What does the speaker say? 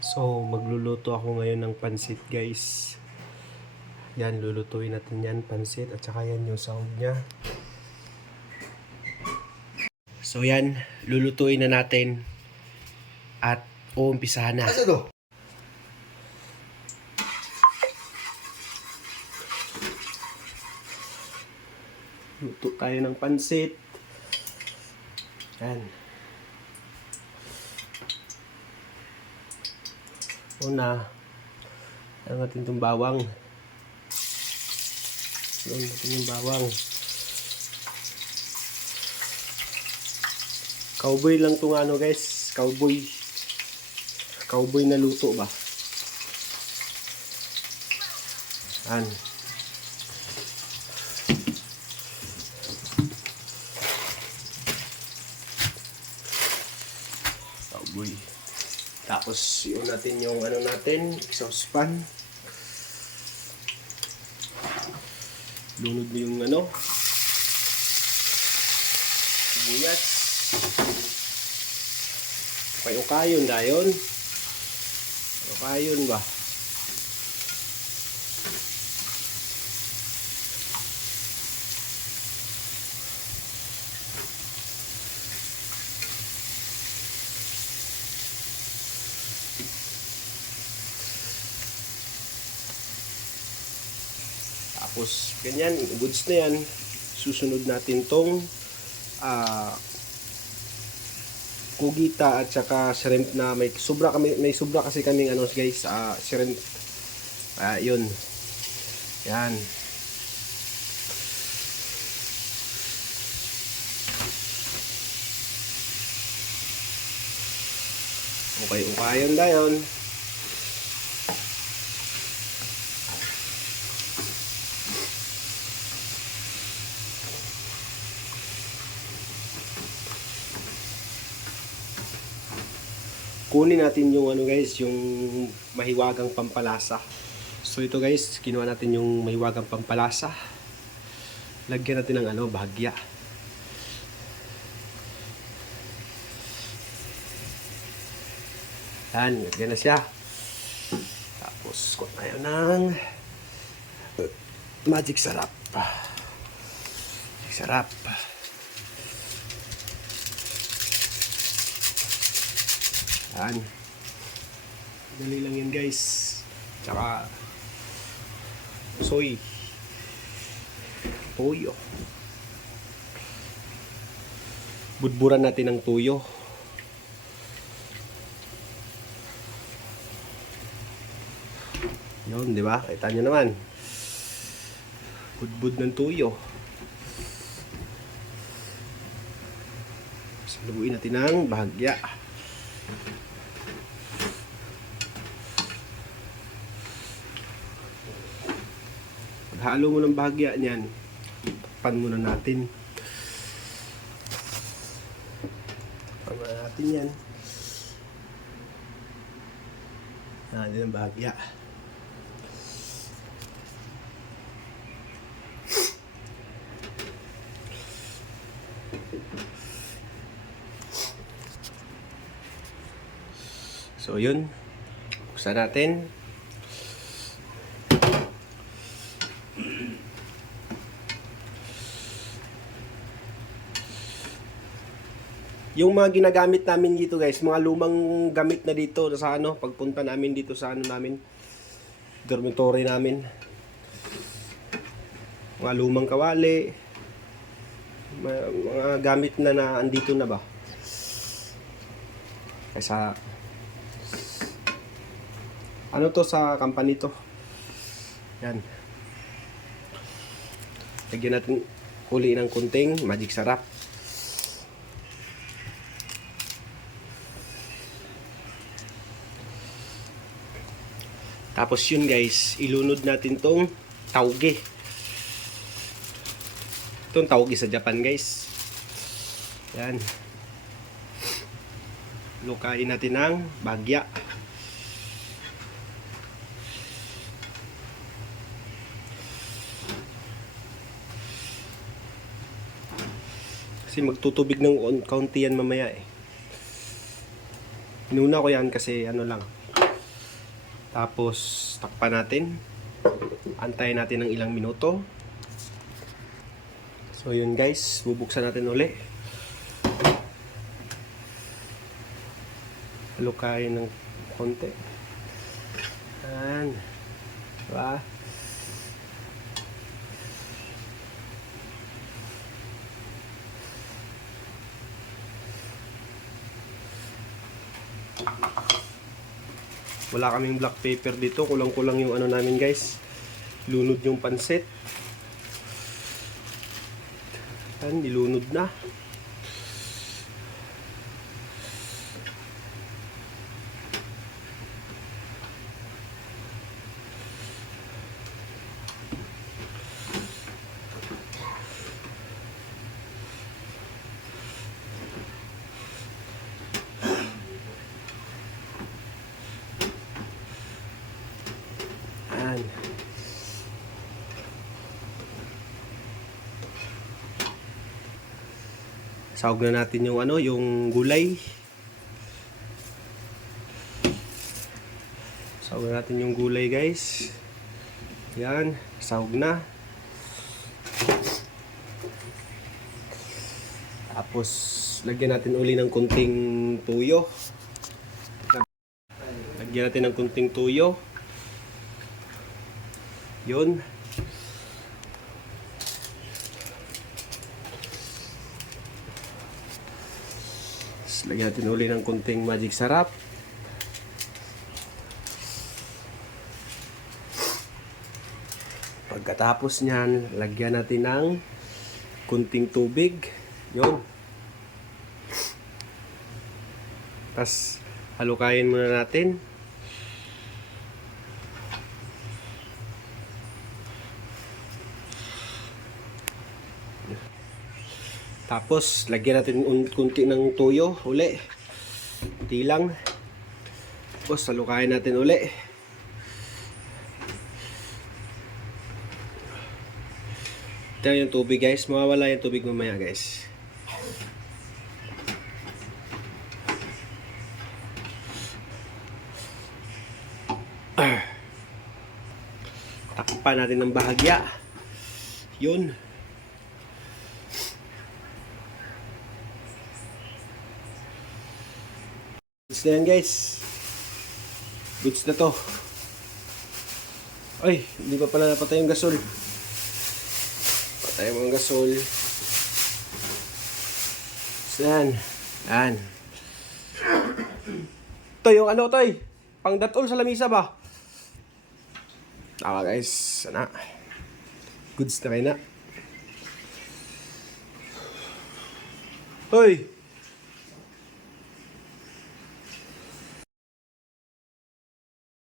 So, magluluto ako ngayon ng pansit, guys. Yan, lulutuin natin yan, pansit. At saka yan yung sahog niya. So, yan, lulutuin na natin. At uumpisahan na. Asa to? Luto tayo ng pansit. Yan. Una, ano natin itong bawang. Doon natin yung bawang. Cowboy lang itong ano, guys. Cowboy. Cowboy na luto ba? Yan. Cowboy. Tapos, yun natin yung ano natin, exhaust fan. Lunod mo yung ano, sibuyas. Ukay-ukayon dayon. Ukayon ba? Tapos, ganyan, goods na yan. Susunod natin tong kugita at saka shrimp na may sobra kasi kaming ano guys, shrimp. Yun. Yan. Ukay-ukayon dayon. Kunin natin yung ano guys, yung mahiwagang pampalasa. So ito guys, kinuha natin yung mahiwagang pampalasa. Lagyan natin ng ano, bahagya. Yan, lagyan na siya. Tapos kuha tayo ng magic sarap. Magic sarap. Yan. Dali lang yan guys. Tsaka soy. Tuyo. Budburan natin ng tuyo. Yun, di ba? Kita nyo naman. Budbud ng tuyo. Salubuin natin ng bahagya. Halo mo ng bahagya niyan. Takpan muna natin. Takpan muna natin yan. Yan ang bahagya. So yun. Buksan natin. Yung mga ginagamit namin dito guys, mga lumang gamit na dito sa ano, pagpunta namin dito sa ano namin, dormitory namin. Mga lumang kawali, mga gamit na andito na ba. Kaysa, ano to sa company to. Yan. Lagyan natin huli ng kunting magic sarap. Tapos yun guys, ilunod natin tong tauge. Itong tauge sa Japan guys. Yan. Lukain natin ng bahagya. Kasi magtutubig ng kaunti yan mamaya eh. Inuna ko yan kasi ano lang, Tapos takpan natin. Antayin natin ng ilang minuto. So yun guys, bubuksan natin uli. Halukayin ng konti. Yan. Diba? Wala kaming black pepper dito. Kulang-kulang yung ano namin guys. Lunod yung pansit. Yan, nilunod na. Yan. Sahog na natin yung ano, yung gulay. Sahog na natin yung gulay, guys. Yan, sahog na. Tapos lagyan natin uli ng kunting tuyo. Lagyan natin ng kunting tuyo. Yun. Lagyan natin uli ng kunting magic sarap. Pagkatapos nyan, lagyan natin ng kunting tubig. Yun. Tapos halukayin muna natin. Tapos, lagyan natin kunti ng tuyo uli. Kunti lang. Tapos, halukayin natin uli. Ito yung tubig guys. Mawawala yung tubig mamaya guys. Takpan natin ng bahagya. Yun. Goods na yan guys. Goods na to. Ay, hindi pa pala napatay yung gasol. Patay mo yung gasol. So yan. Yan. Ito yung ano toy. Pang datol sa lamisa ba? Tama guys. Sana. Goods na kayo na. Hoy.